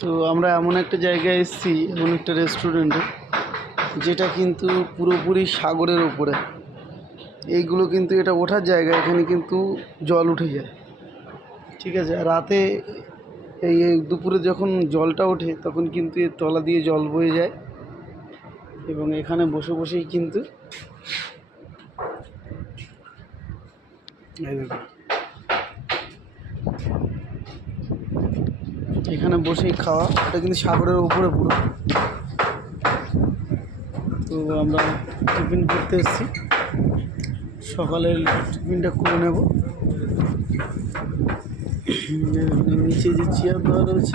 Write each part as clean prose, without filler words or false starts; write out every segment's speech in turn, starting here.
তো আমরা এমন একটা জায়গায় এসেছি, এমন একটা রেস্টুরেন্টে, যেটা কিন্তু পুরোপুরি সাগরের ওপরে। এইগুলো কিন্তু এটা ওঠার জায়গা, এখানে কিন্তু জল উঠে যায়, ঠিক আছে। আর রাতে এই দুপুরে যখন জলটা ওঠে তখন কিন্তু এর তলা দিয়ে জল বয়ে যায়, এবং এখানে বসে বসেই কিন্তু এখানে বসেই খাওয়া। এটা কিন্তু সাগরের উপরে পুরো। তো আমরা টিফিন করতে এসেছি, সকালের টিফিনটা করে নেব। নিচে যে চেয়ার দেওয়া রয়েছে,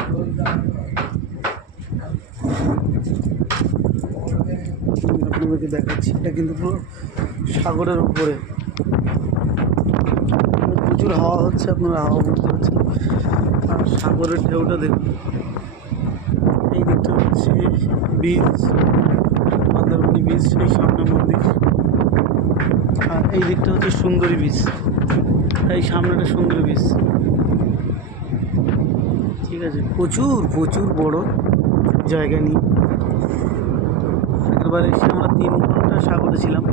আপনাদেরকে দেখাচ্ছি, এটা কিন্তু পুরো সাগরের উপরে। প্রচুর হাওয়া হচ্ছে, আপনারা হাওয়া বুঝতে পারছেন। আর সাগরের ঢেউটা দেখুন। এই দিকটা হচ্ছে বীচ, মন্দারমণি বীচ, সেই সামনে মন্দির। আর এই দিকটা হচ্ছে সুন্দরী বীচ, এই সামনেটা সুন্দরী বীচ, ঠিক আছে। প্রচুর প্রচুর বড় জায়গা নিয়ে। আগেরবার এসে আমরা 3 ঘন্টা সাগরে ছিলাম।